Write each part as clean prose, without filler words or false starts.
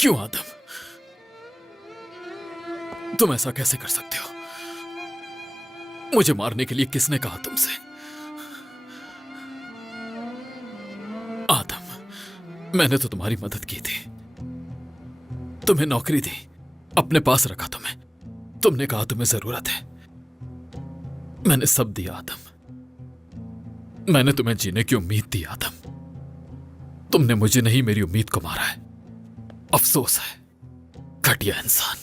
क्यों आदम, तुम ऐसा कैसे कर सकते हो? मुझे मारने के लिए किसने कहा तुमसे? आदम, मैंने तो तुम्हारी मदद की थी, तुम्हें नौकरी दी, अपने पास रखा तुम्हें। तुमने कहा तुम्हें जरूरत है, मैंने सब दिया आदम। मैंने तुम्हें जीने की उम्मीद दी आदम। तुमने मुझे नहीं, मेरी उम्मीद को मारा है। अफसोस है, घटिया इंसान।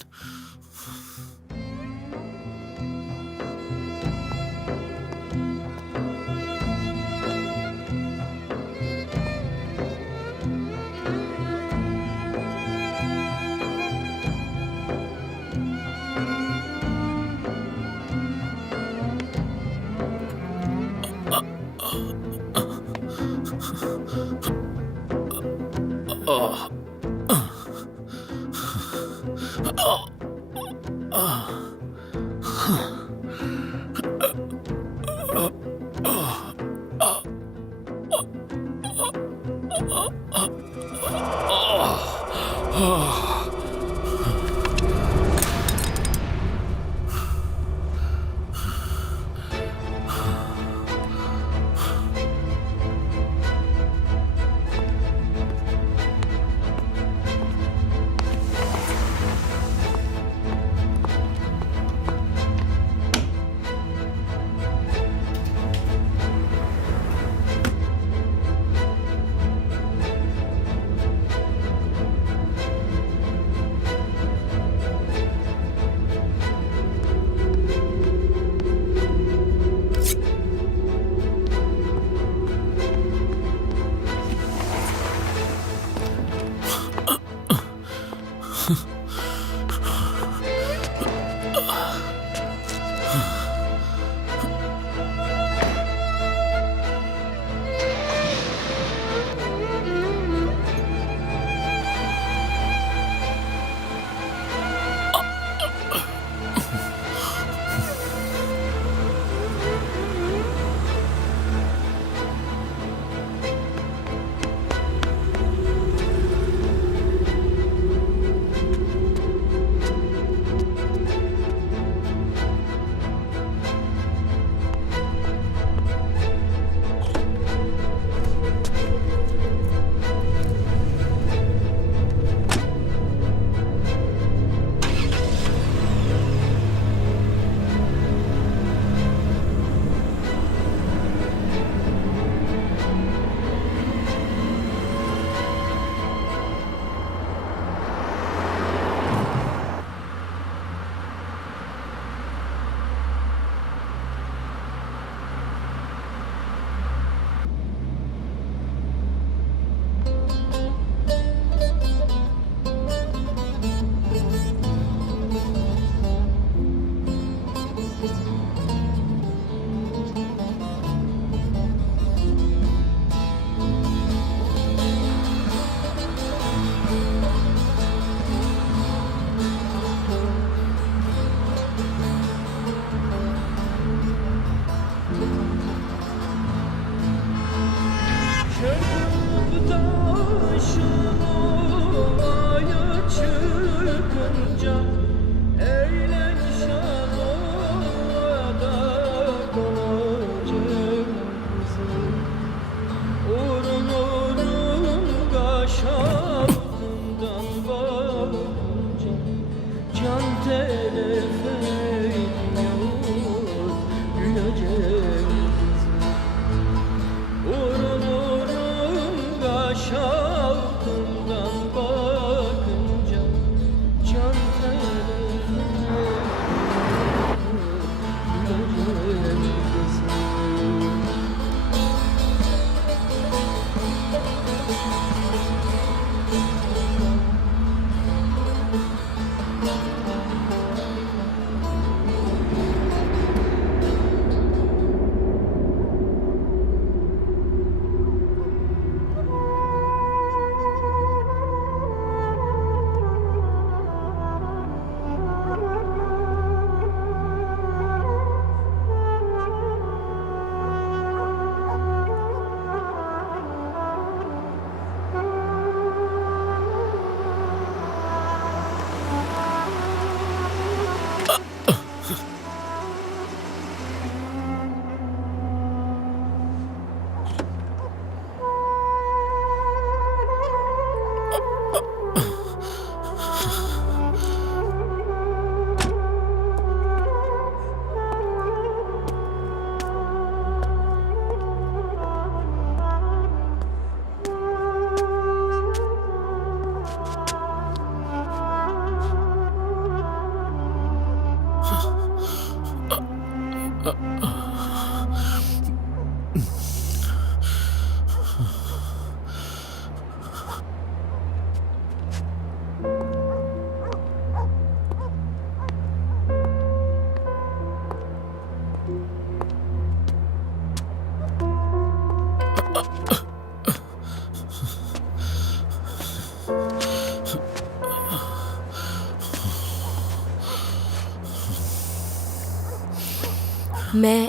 मैं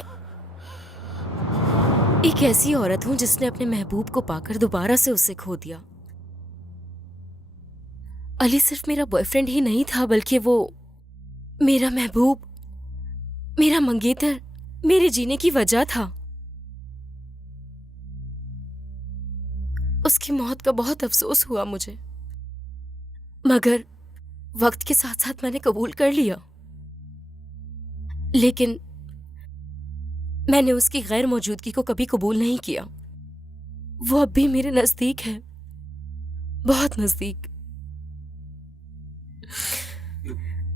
एक ऐसी औरत हूं जिसने अपने महबूब को पाकर दोबारा से उसे खो दिया। अली सिर्फ मेरा बॉयफ्रेंड ही नहीं था, बल्कि वो मेरा महबूब, मेरा मंगेतर, मेरे जीने की वजह था। उसकी मौत का बहुत अफसोस हुआ मुझे, मगर वक्त के साथ साथ मैंने कबूल कर लिया। लेकिन मैंने उसकी गैर मौजूदगी को कभी कबूल नहीं किया। वो अब भी मेरे नजदीक है, बहुत नजदीक।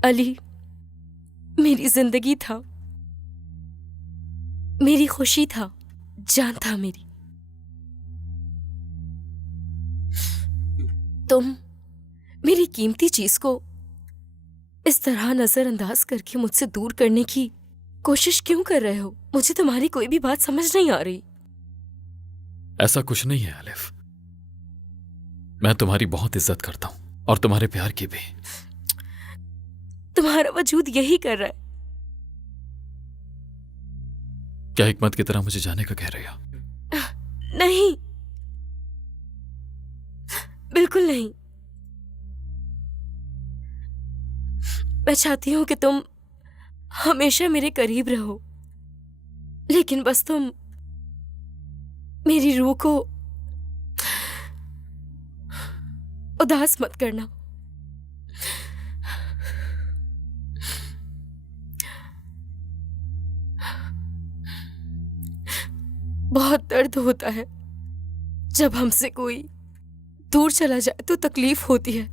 अली मेरी जिंदगी था, मेरी खुशी था, जान था मेरी। तुम मेरी कीमती चीज को इस तरह नजरअंदाज करके मुझसे दूर करने की कोशिश क्यों कर रहे हो? मुझे तुम्हारी कोई भी बात समझ नहीं आ रही। ऐसा कुछ नहीं है अलिफ। मैं तुम्हारी बहुत इज्जत करता हूं और तुम्हारे प्यार की भी। तुम्हारा वजूद यही कर रहा है। क्या हिकमत की तरह मुझे जाने का कह रही हो? नहीं, बिल्कुल नहीं। मैं चाहती हूं कि तुम हमेशा मेरे करीब रहो, लेकिन बस तुम मेरी रूह को उदास मत करना। बहुत दर्द होता है जब हमसे कोई दूर चला जाए, तो तकलीफ होती है।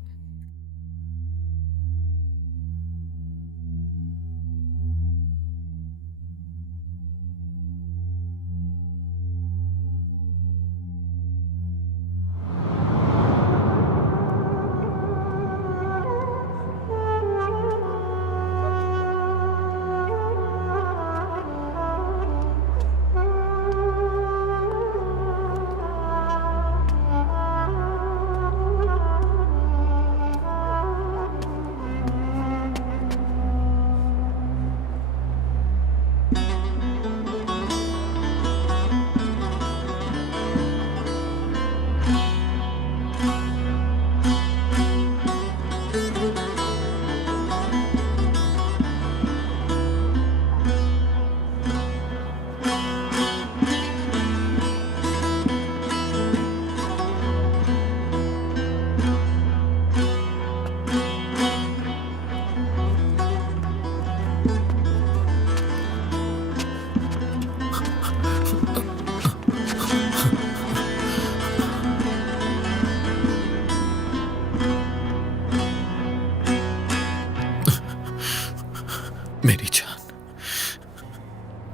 मेरी जान,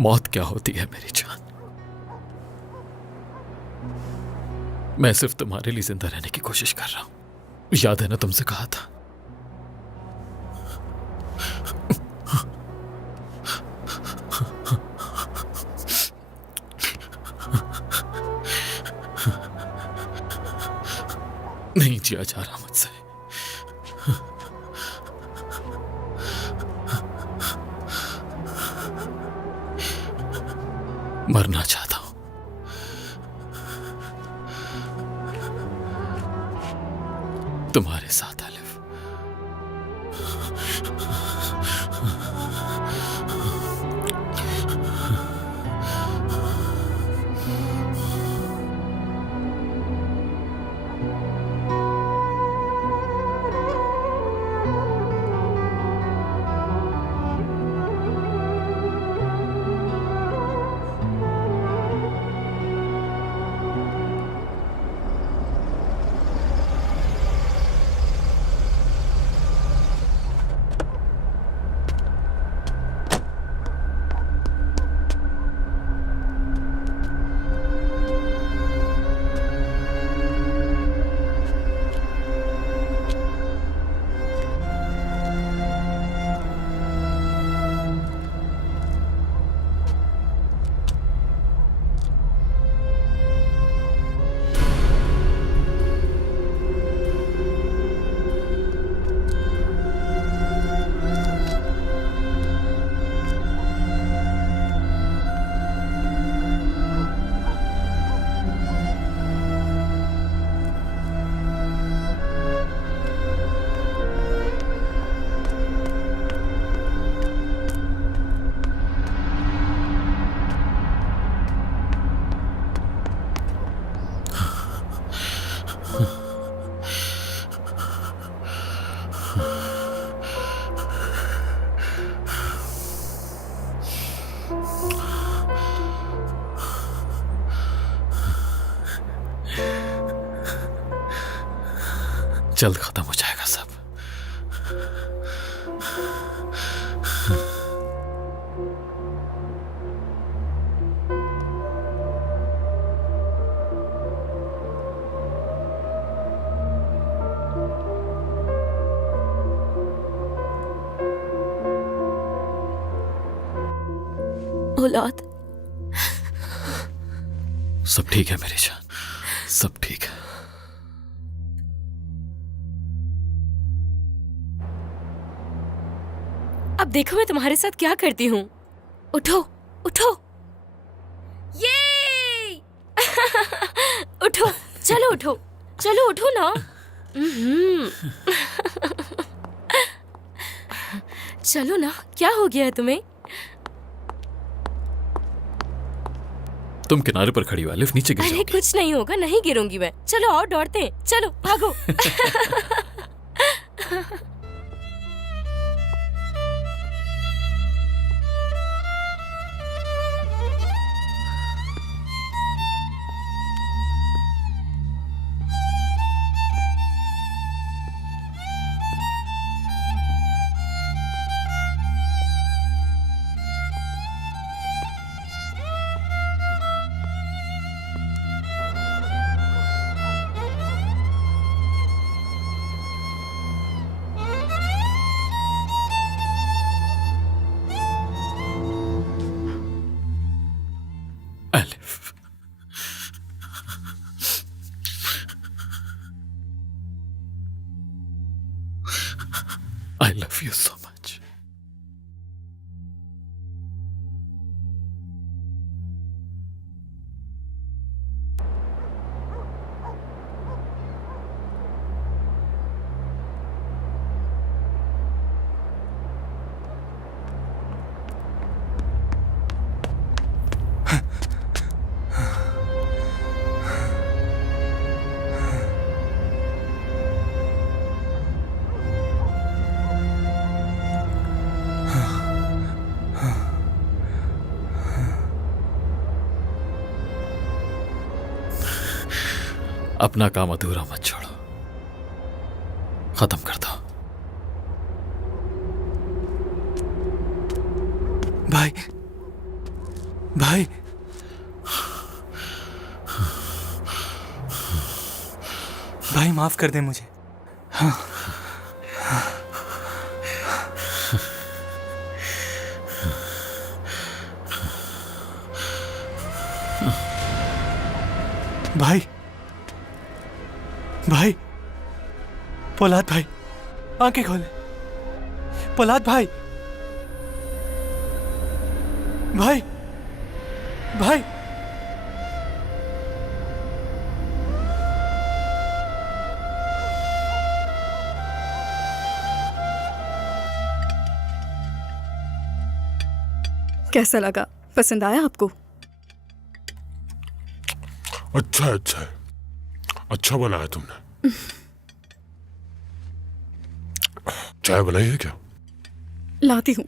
मौत क्या होती है मेरी जान? मैं सिर्फ तुम्हारे लिए जिंदा रहने की कोशिश कर रहा हूं। याद है ना, तुमसे कहा था। नहीं जिया जा रहा मुझसे। मरना चाहता हूं। तुम्हारे साथ अलिफ। जल्द खत्म हो जाएगा सब। औलाद, सब ठीक है मेरी जान, सब ठीक है। अब देखो मैं तुम्हारे साथ क्या करती हूँ। उठो उठो, ये उठो, चलो उठो, चलो उठो ना। चलो ना, क्या हो गया है तुम्हें? तुम किनारे पर खड़ी हो, लिफ्ट नीचे गिर अरे जाओगी। कुछ नहीं होगा, नहीं गिरूंगी मैं। चलो और दौड़ते हैं, चलो भागो। Alif. I love you so much. अपना काम अधूरा मत छोड़ो, खत्म कर दो। भाई, भाई, भाई माफ कर दे मुझे। हाँ, भाई, भाई, पोलाद भाई, आंखें खोले। पोलाद भाई, भाई, भाई, कैसा लगा? पसंद आया आपको? अच्छा अच्छा है, अच्छा बनाया तुमने। चाय बनाई है क्या? लाती हूँ।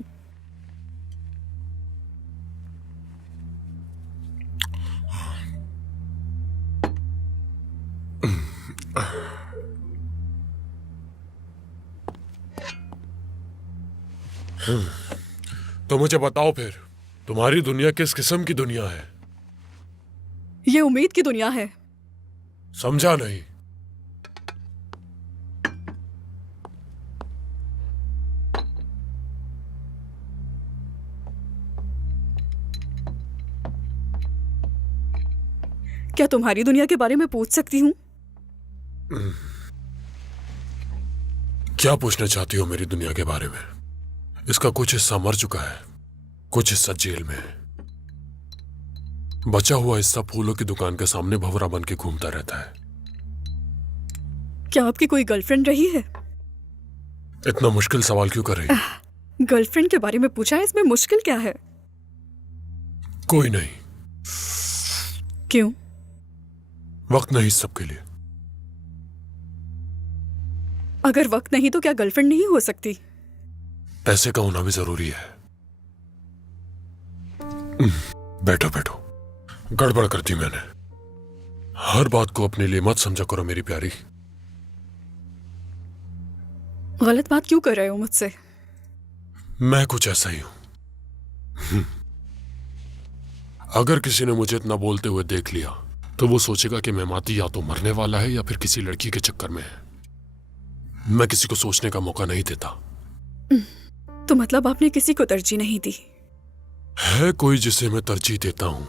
तो मुझे बताओ फिर, तुम्हारी दुनिया किस किस्म की दुनिया है? ये उम्मीद की दुनिया है। समझा नहीं। क्या तुम्हारी दुनिया के बारे में पूछ सकती हूँ? क्या पूछना चाहती हो मेरी दुनिया के बारे में? इसका कुछ हिस्सा मर चुका है, कुछ हिस्सा जेल में है। बचा हुआ हिस्सा फूलों की दुकान के सामने भंवरा बन के घूमता रहता है। क्या आपकी कोई गर्लफ्रेंड रही है? इतना मुश्किल सवाल क्यों कर रही है? गर्लफ्रेंड के बारे में पूछा है, इसमें मुश्किल क्या है? कोई नहीं, क्यों? वक्त नहीं सबके लिए। अगर वक्त नहीं तो क्या गर्लफ्रेंड नहीं हो सकती? पैसे का होना भी जरूरी है। बैठो बैठो, गड़बड़ कर दी मैंने। हर बात को अपने लिए मत समझा करो मेरी प्यारी। गलत बात क्यों कर रहे हो मुझसे? मैं कुछ ऐसा ही हूं। अगर किसी ने मुझे इतना बोलते हुए देख लिया तो वो सोचेगा कि मेमाती या तो मरने वाला है या फिर किसी लड़की के चक्कर में है। मैं किसी को सोचने का मौका नहीं देता। तो मतलब आपने किसी को तरजीह नहीं दी? है कोई जिसे मैं तरजीह देता हूं।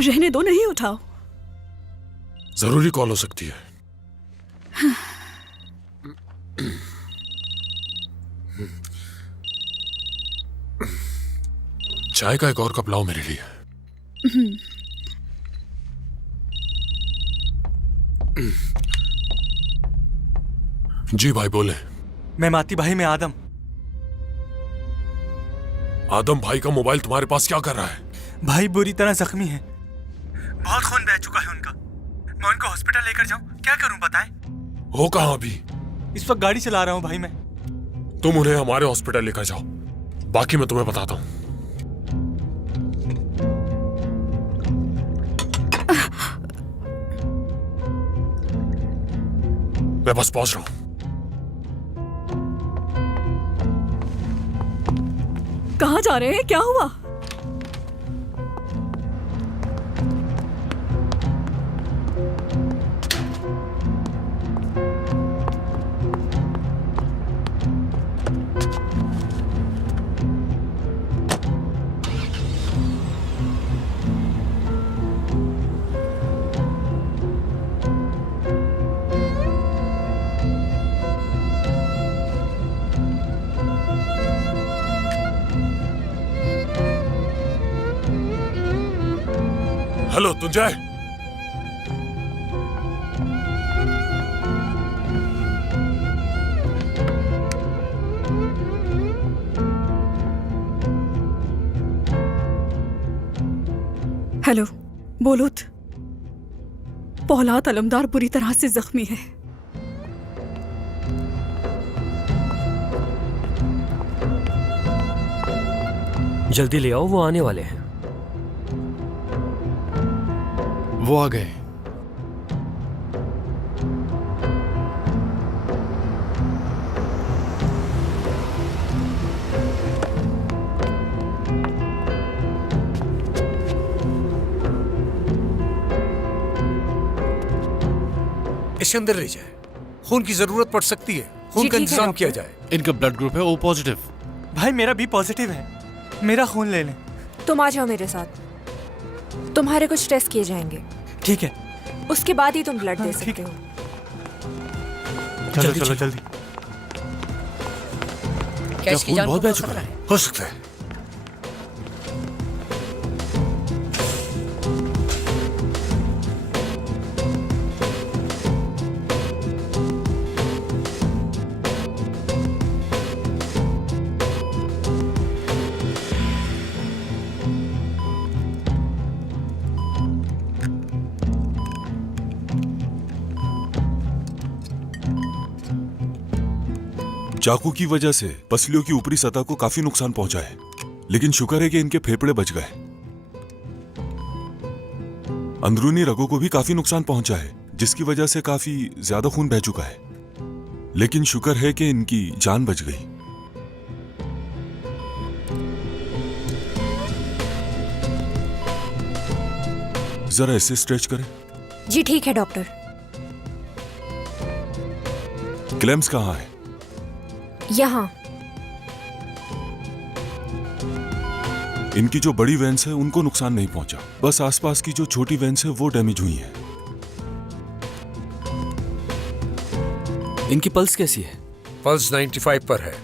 रहने दो, नहीं उठाओ। जरूरी कॉल हो सकती है। चाय का एक और कप लाओ मेरे लिए। जी भाई बोले। मैं माती भाई, मैं आदम। आदम भाई का मोबाइल तुम्हारे पास क्या कर रहा है? भाई बुरी तरह जख्मी है, बहुत खून बह चुका है उनका। मैं उनको हॉस्पिटल लेकर जाऊं, क्या करूं बताएं? हो कहां अभी? इस वक्त गाड़ी चला रहा हूं भाई मैं। तुम उन्हें हमारे हॉस्पिटल लेकर जाओ, बाकी मैं तुम्हें बताता हूं। मैं बस पहुंच रहा हूं। कहाँ जा रहे हैं? क्या हुआ? हेलो तुंजय। हेलो बोलूत। पौलाद अलमदार बुरी तरह से जख्मी है। जल्दी ले आओ, वो आने वाले हैं। वो आ गए। इसे अंदर ले जाए, खून की जरूरत पड़ सकती है, खून का इंतजाम किया जाए। इनका ब्लड ग्रुप है ओ पॉजिटिव। भाई मेरा भी पॉजिटिव है, मेरा खून ले लें। तुम आ जाओ मेरे साथ, तुम्हारे कुछ टेस्ट किए जाएंगे, ठीक है? उसके बाद ही तुम ब्लड दे ठीक सकते है। हो। चलो चलो जल्दी। क्या खून बहुत बह चुका है? हो सकता है। चाकू की वजह से पसलियों की ऊपरी सतह को काफी नुकसान पहुंचा है, लेकिन शुक्र है कि इनके फेफड़े बच गए। अंदरूनी रगों को भी काफी नुकसान पहुंचा है, जिसकी वजह से काफी ज्यादा खून बह चुका है, लेकिन शुक्र है कि इनकी जान बच गई। जरा इसे स्ट्रेच करें। जी ठीक है डॉक्टर। क्लेम्स कहाँ है? यहाँ। इनकी जो बड़ी वेंस है उनको नुकसान नहीं पहुंचा, बस आसपास की जो छोटी वेंस है वो डैमेज हुई है। इनकी पल्स कैसी है? पल्स 95 पर है।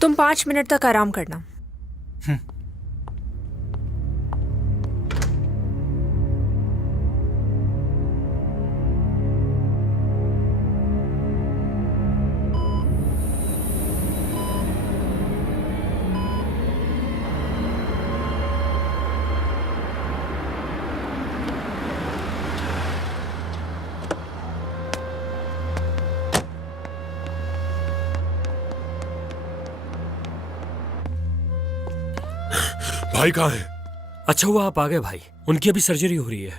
तुम 5 मिनट तक आराम करना। भाई कहाँ है? अच्छा हुआ आप आ गए भाई, उनकी अभी सर्जरी हो रही है।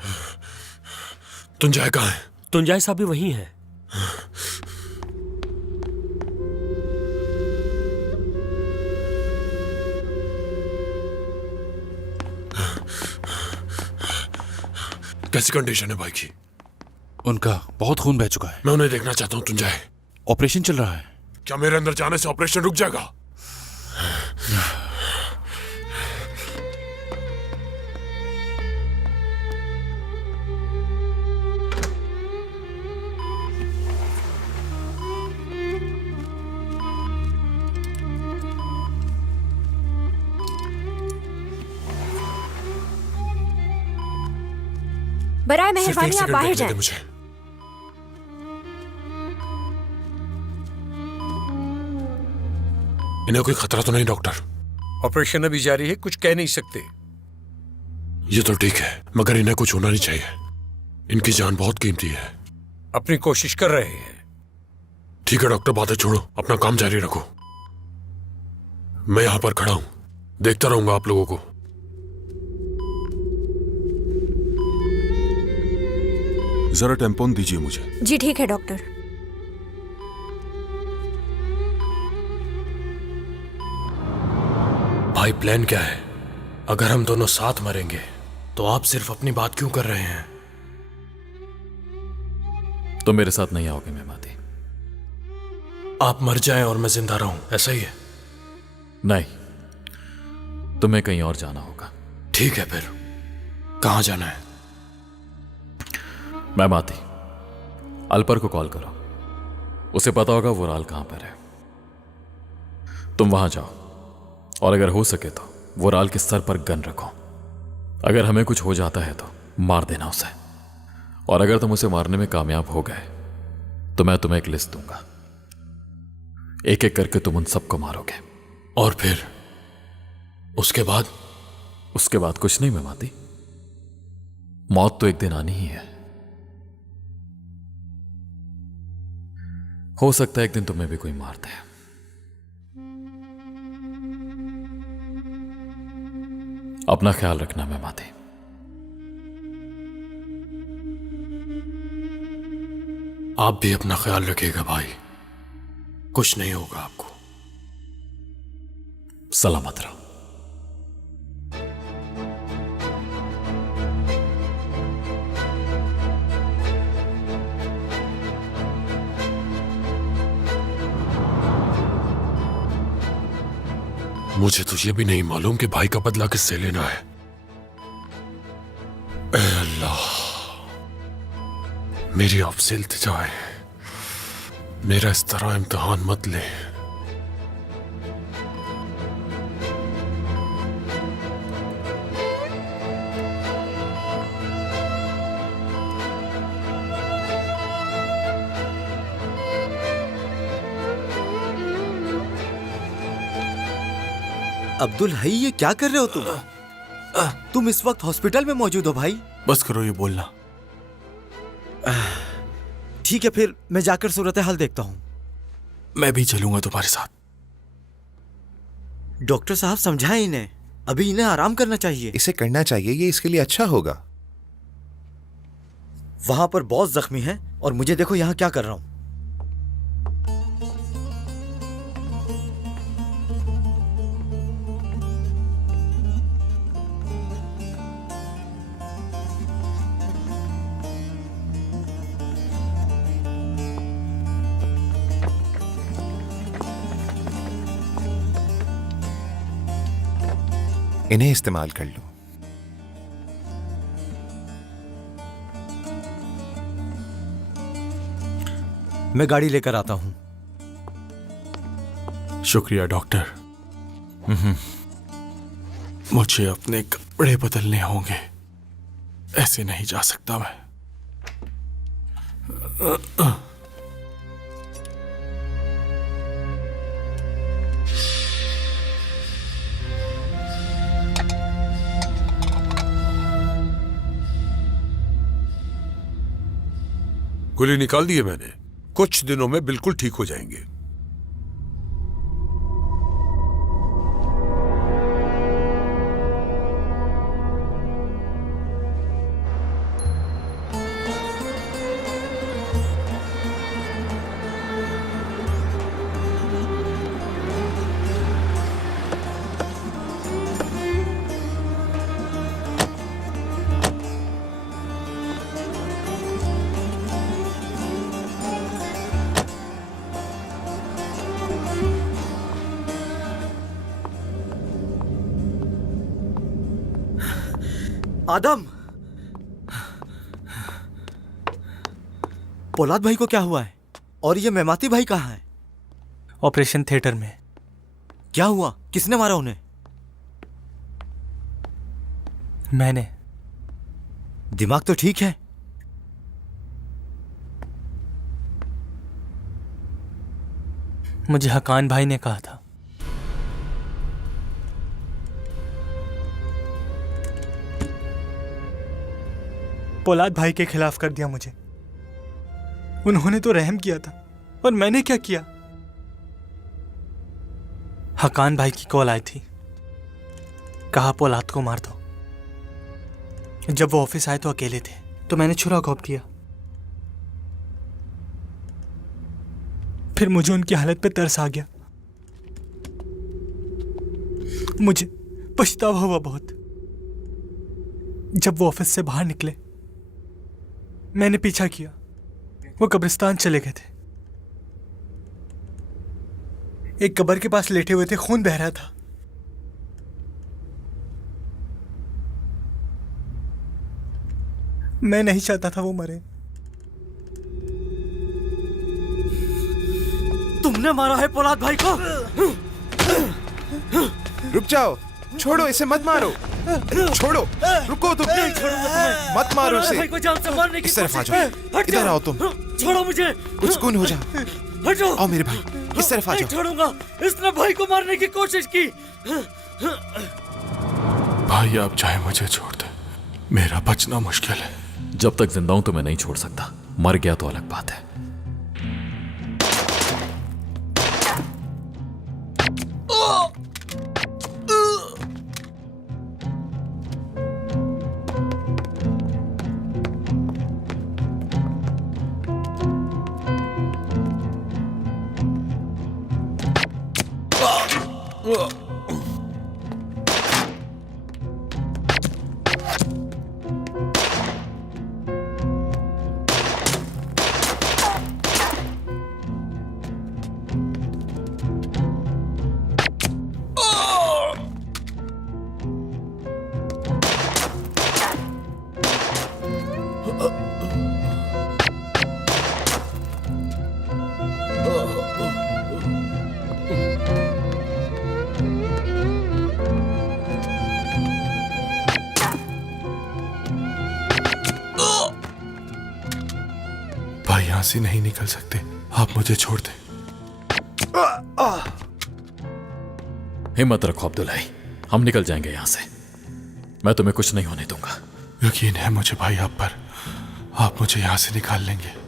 तुंजाय कहाँ है? तुंजाय साहब भी वहीं हैं। कैसी कंडीशन है भाई की? उनका बहुत खून बह चुका है। मैं उन्हें देखना चाहता हूँ तुंजाय। ऑपरेशन चल रहा है। क्या मेरे अंदर जाने से ऑपरेशन रुक जाएगा? बराए सिर्फ एक मेहरबानी आप सेकंड बाहर देखने दे जाएं। मुझे। इन्हें कोई खतरा तो नहीं डॉक्टर? ऑपरेशन अभी जारी है, कुछ कह नहीं सकते। ये तो ठीक है, मगर इन्हें कुछ होना नहीं चाहिए। इनकी जान बहुत कीमती है। अपनी कोशिश कर रहे हैं। ठीक है डॉक्टर, बातें छोड़ो, अपना काम जारी रखो। मैं यहां पर खड़ा हूं, देखता रहूंगा आप लोगों को। जरा टेम्पोन दीजिए मुझे। जी ठीक है डॉक्टर। भाई प्लान क्या है? अगर हम दोनों साथ मरेंगे तो आप सिर्फ अपनी बात क्यों कर रहे हैं? तुम मेरे साथ नहीं आओगे मेहमाती। आप मर जाएं और मैं जिंदा रहूं, ऐसा ही है? नहीं, तुम्हें कहीं और जाना होगा। ठीक है, फिर कहां जाना है? मेहमाती, अल्पर को कॉल करो, उसे पता होगा वो राल कहां पर है। तुम वहां जाओ और अगर हो सके तो वो राल के सर पर गन रखो। अगर हमें कुछ हो जाता है तो मार देना उसे, और अगर तुम उसे मारने में कामयाब हो गए तो मैं तुम्हें एक लिस्ट दूंगा। एक एक करके तुम उन सबको मारोगे। और फिर उसके बाद? उसके बाद कुछ नहीं मेहमाती, मौत तो एक दिन आनी ही है। हो सकता है एक दिन तुम्हें भी कोई मार दे। अपना ख्याल रखना मेहमाती। आप भी अपना ख्याल रखिएगा भाई, कुछ नहीं होगा आपको। सलामत रहो। मुझे तो ये भी नहीं मालूम कि भाई का बदला किससे लेना है। ऐ अल्लाह, मेरी आपसे इल्तिजा है, मेरा इस तरह इम्तिहान मत ले। अब्दुल हई, ये क्या कर रहे हो तुम? तुम इस वक्त हॉस्पिटल में मौजूद हो भाई। बस करो ये बोलना। ठीक है, फिर मैं जाकर सूरत हाल देखता हूं। मैं भी चलूंगा तुम्हारे साथ। डॉक्टर साहब समझाएं इन्हें, अभी इन्हें आराम करना चाहिए। इसे करना चाहिए, ये इसके लिए अच्छा होगा। वहां पर बहुत जख्मी हैं और मुझे देखो यहां क्या कर रहा हूं। इन्हें इस्तेमाल कर लो। मैं गाड़ी लेकर आता हूं। शुक्रिया डॉक्टर। मुझे अपने कपड़े बदलने होंगे, ऐसे नहीं जा सकता मैं। गोली निकाल दी है मैंने, कुछ दिनों में बिल्कुल ठीक हो जाएंगे। आदम, पोलाद भाई को क्या हुआ है? और ये मेमाती भाई कहाँ है? ऑपरेशन थिएटर में। क्या हुआ? किसने मारा उन्हें? मैंने। दिमाग तो ठीक है? मुझे हकान भाई ने कहा था। पोलाद भाई के खिलाफ कर दिया मुझे। उन्होंने तो रहम किया था, और मैंने क्या किया? हकान भाई की कॉल आई थी, कहा पोलाद को मार दो। जब वो ऑफिस आए तो अकेले थे, तो मैंने छुरा घोंप दिया। फिर मुझे उनकी हालत पे तरस आ गया। मुझे पछतावा हुआ बहुत। जब वो ऑफिस से बाहर निकले, मैंने पीछा किया। वो कब्रिस्तान चले गए थे। एक कब्र के पास लेटे हुए थे, खून बह रहा था। मैं नहीं चाहता था वो मरे। तुमने मारा है पोलाद भाई को? रुक जाओ, छोड़ो इसे, मत मारो। छोड़ो, रुको तुम। नहीं छोड़ूंगा तुम्हें। मत मारो पोलाद इसे। भाई को जान से मारने की इस तरफ आ कोशिश जाओ। की। हट इधर जाओ। आओ तुम। छोड़ो मुझे। पुरस्कून हो जाओ। हट जाओ। आओ मेरे भाई, इस तरफ आ नहीं जाओ। छोड़ूंगा। इसने भाई को मारने की कोशिश की। भाई आप चाहे मुझे छोड़ दे, मेरा बचना मुश्किल है। जब तक जिंदा हूं तो मैं नहीं छोड़ सकता, मर गया तो अलग बात है। भाई यहां से नहीं निकल सकते, आप मुझे छोड़ दें। हिम्मत रखो अब्दुल्लाई, हम निकल जाएंगे यहां से। मैं तुम्हें कुछ नहीं होने दूंगा। यकीन है मुझे भाई आप पर, आप मुझे यहां से निकाल लेंगे।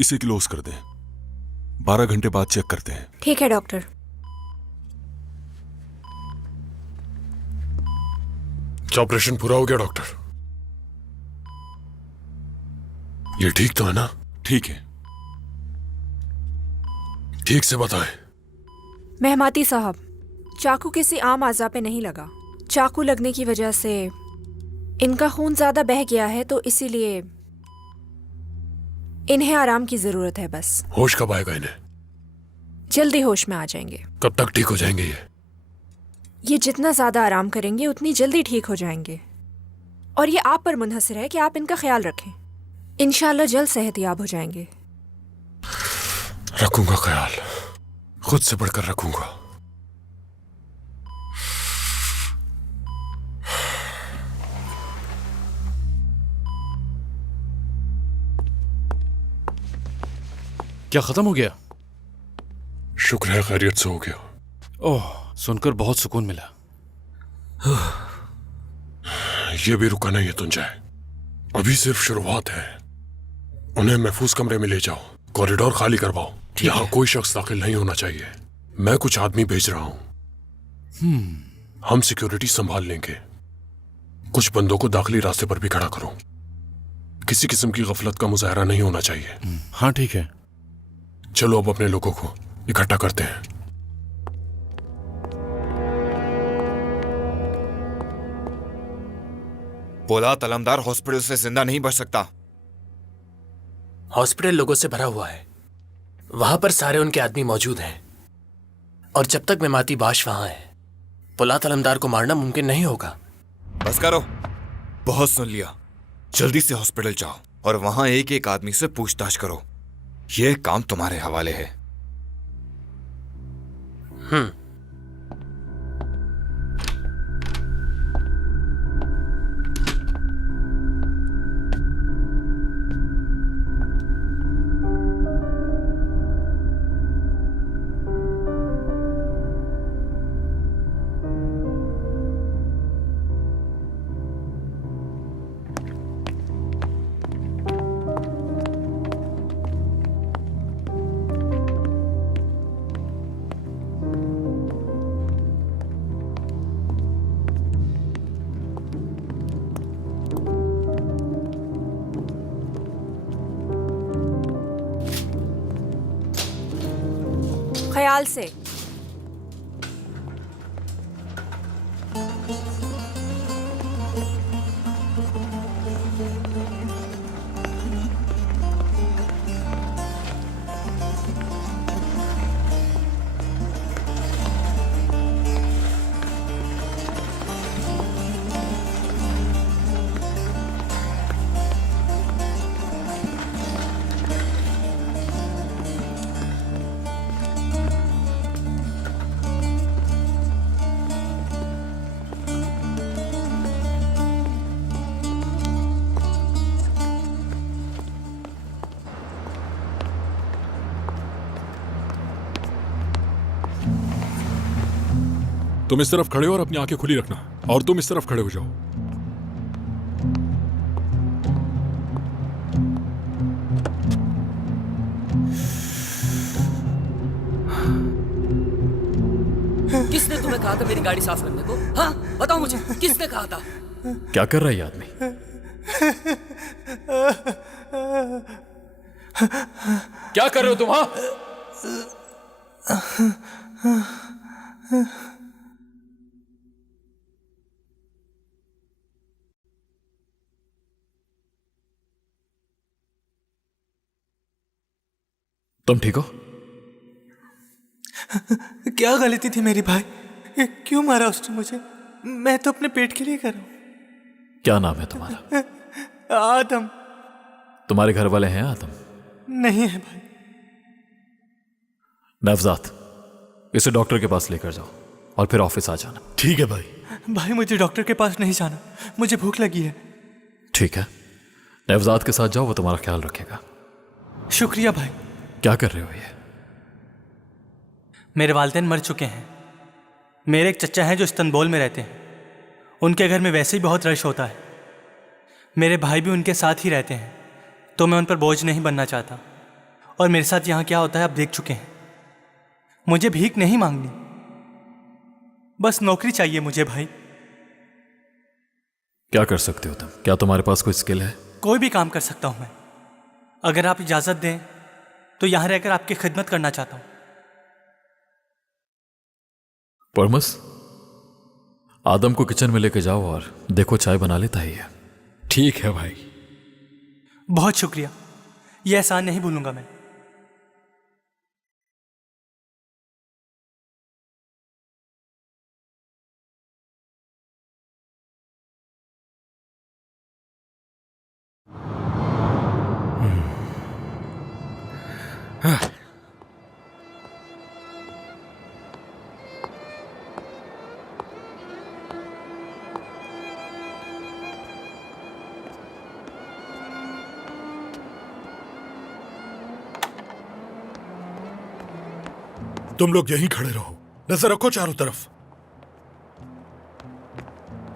इसे क्लोज कर दें, 12 घंटे बाद चेक करते हैं। ठीक है डॉक्टर। क्या ऑपरेशन पूरा हो गया डॉक्टर? ये ठीक तो है ना? ठीक है। ठीक से बताएं। मेहमाती साहब, चाकू किसी आम आज़ा पे नहीं लगा। चाकू लगने की वजह से इनका खून ज्यादा बह गया है तो इसीलिए इन्हें आराम की जरूरत है बस। होश कब आएगा इन्हें? जल्दी होश में आ जाएंगे। कब तक ठीक हो जाएंगे ये जितना ज्यादा आराम करेंगे उतनी जल्दी ठीक हो जाएंगे। और ये आप पर मुनहसर है कि आप इनका ख्याल रखें। इंशाल्लाह जल्द सेहतयाब हो जाएंगे। रखूंगा ख्याल, खुद से बढ़कर रखूंगा। क्या खत्म हो गया? शुक्र है खैरियत से हो गया। ओह, सुनकर बहुत सुकून मिला। ये भी रुका नहीं है तुंजय, अभी सिर्फ शुरुआत है। उन्हें महफूज कमरे में ले जाओ, कॉरिडोर खाली करवाओ। यहाँ कोई शख्स दाखिल नहीं होना चाहिए। मैं कुछ आदमी भेज रहा हूं। हम सिक्योरिटी संभाल लेंगे। कुछ बंदों को दाखिली रास्ते पर भी खड़ा करो। किसी किस्म की गफलत का मुजाहरा नहीं होना चाहिए। हाँ ठीक है। चलो अब अपने लोगों को इकट्ठा करते हैं। पोलाद तलमदार हॉस्पिटल से जिंदा नहीं बच सकता। हॉस्पिटल लोगों से भरा हुआ है, वहां पर सारे उनके आदमी मौजूद हैं। और जब तक मेमाती बाश वहां है, पोलाद तलमदार को मारना मुमकिन नहीं होगा। बस करो, बहुत सुन लिया। जल्दी से हॉस्पिटल जाओ और वहां एक एक आदमी से पूछताछ करो। यह काम तुम्हारे हवाले है। ख्याल से। तुम इस तरफ खड़े हो और अपनी आंखें खुली रखना, और तुम इस तरफ खड़े हो जाओ। किसने तुम्हें कहा था मेरी गाड़ी साफ करने को? हाँ बताओ मुझे, किसने कहा था? क्या कर रहा है ये आदमी? क्या कर रहे हो तुम? हाँ, तुम ठीक हो? क्या गलती थी मेरी भाई? क्यों मारा उसने मुझे? मैं तो अपने पेट के लिए कर रहा हूं। क्या नाम है तुम्हारा? आदम। तुम्हारे घर वाले हैं आदम? नहीं है भाई। नवजात, इसे डॉक्टर के पास लेकर जाओ और फिर ऑफिस आ जाना। ठीक है भाई। भाई मुझे डॉक्टर के पास नहीं जाना, मुझे भूख लगी है। ठीक है, नवजात के साथ जाओ, वो तुम्हारा ख्याल रखेगा। शुक्रिया भाई। क्या कर रहे हो ये? मेरे वालिदैन मर चुके हैं। मेरे एक चचा हैं जो इस्तांबुल में रहते हैं। उनके घर में वैसे ही बहुत रश होता है। मेरे भाई भी उनके साथ ही रहते हैं, तो मैं उन पर बोझ नहीं बनना चाहता। और मेरे साथ यहाँ क्या होता है आप देख चुके हैं। मुझे भीख नहीं मांगनी, बस नौकरी चाहिए मुझे भाई। क्या कर सकते हो तुम? क्या तुम्हारे पास कोई स्किल है? कोई भी काम कर सकता हूं मैं। अगर आप इजाजत दें तो यहां रहकर आपकी खिदमत करना चाहता हूं। परमस, आदम को किचन में लेके जाओ और देखो चाय बना लेता ही है। ठीक है भाई। बहुत शुक्रिया, यह एहसान नहीं भूलूंगा मैं। तुम लोग यहीं खड़े रहो, नजर रखो चारों तरफ।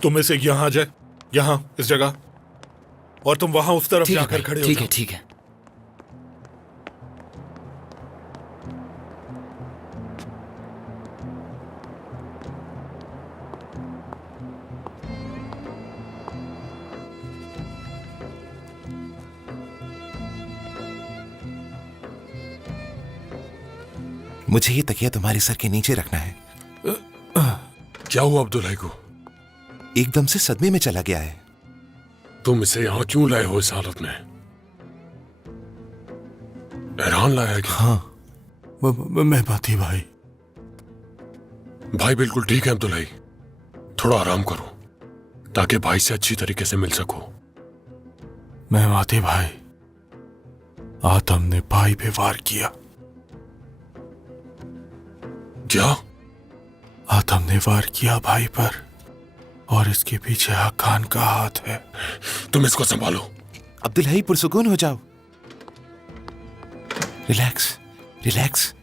तुम में से यहां आ जाए, यहां इस जगह, और तुम वहां उस तरफ जाकर खड़े हो जाओ। ठीक है। मुझे ये तकिया तुम्हारे सर के नीचे रखना है। क्या हुआ अब्दुल भाई को? एकदम से सदमे में चला गया है। तुम इसे यहाँ क्यों लाए हो इस हालत में? हैरान लाया है क्या? हाँ, मैं बाती भाई। भाई बिल्कुल ठीक है अब्दुल भाई, थोड़ा आराम करो ताकि भाई से अच्छी तरीके से मिल सको। मैं बाती भाई, आदम ने भाई पे वार किया। क्या? आदम ने वार किया भाई पर, और इसके पीछे हक्कान का हाथ है। तुम इसको संभालो। अब्दुल हई, पुरसुकून हो जाओ। Relax relax.